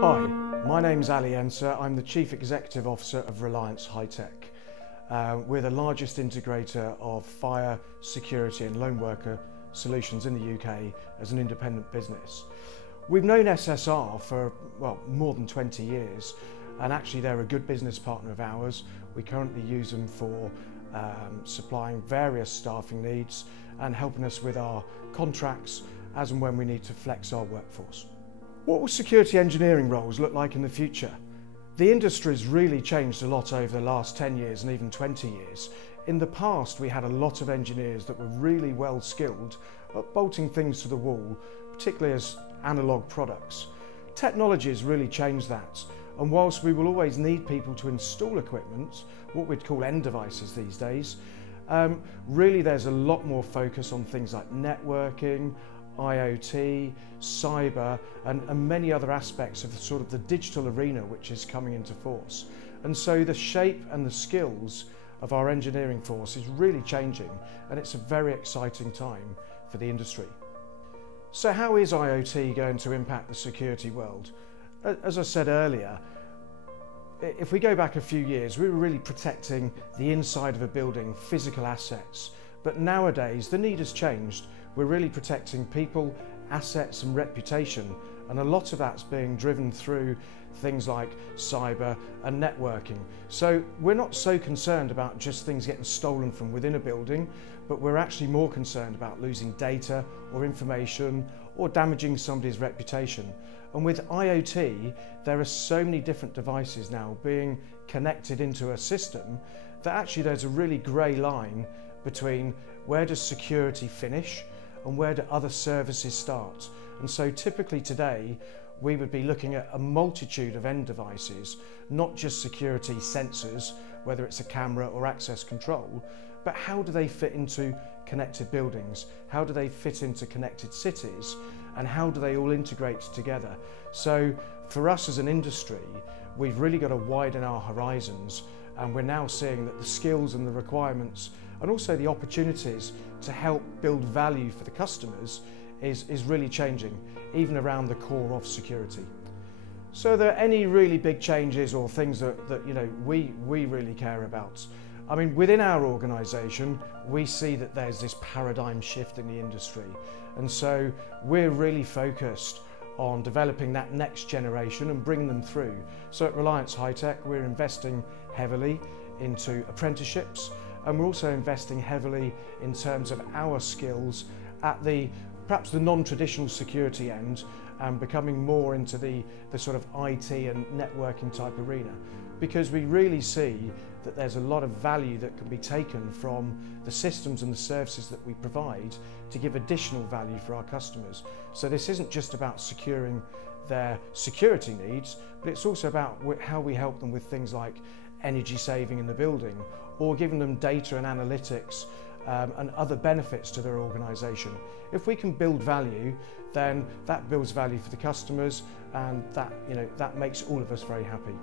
Hi, my name's Alistair Enser. I'm the Chief Executive Officer of Reliance High-Tech. We're the largest integrator of fire, security and lone worker solutions in the UK as an independent business. We've known SSR for, well, more than 20 years, and actually they're a good business partner of ours. We currently use them for supplying various staffing needs and helping us with our contracts as and when we need to flex our workforce. What will security engineering roles look like in the future? The industry's really changed a lot over the last 10 years and even 20 years. In the past, we had a lot of engineers that were really well skilled at bolting things to the wall, particularly as analog products. Technology has really changed that, and whilst we will always need people to install equipment, what we'd call end devices these days, really there's a lot more focus on things like networking, IoT, cyber and many other aspects of the digital arena which is coming into force. And so the shape and the skills of our engineering force is really changing, and it's a very exciting time for the industry. So how is IoT going to impact the security world? As I said earlier, if we go back a few years, we were really protecting the inside of a building, physical assets. But nowadays, the need has changed. We're really protecting people, assets and reputation, and a lot of that's being driven through things like cyber and networking. So we're not so concerned about just things getting stolen from within a building, but we're actually more concerned about losing data or information or damaging somebody's reputation. And with IoT, there are so many different devices now being connected into a system that actually there's a really grey line between where does security finish and where do other services start. And so typically today we would be looking at a multitude of end devices, not just security sensors, whether it's a camera or access control, but how do they fit into connected buildings? How do they fit into connected cities? And how do they all integrate together? So for us as an industry, we've really got to widen our horizons, and we're now seeing that the skills and the requirements and also the opportunities to help build value for the customers is really changing, even around the core of security. So are there any really big changes or things that we really care about? I mean, within our organisation, we see that there's this paradigm shift in the industry. And so we're really focused on developing that next generation and bringing them through. So at Reliance High-Tech, we're investing heavily into apprenticeships, and we're also investing heavily in terms of our skills at perhaps the non-traditional security end, and becoming more into the sort of IT and networking type arena, because we really see that there's a lot of value that can be taken from the systems and the services that we provide to give additional value for our customers. So this isn't just about securing their security needs, but it's also about how we help them with things like energy saving in the building, or giving them data and analytics and other benefits to their organisation. If we can build value, then that builds value for the customers, and that makes all of us very happy.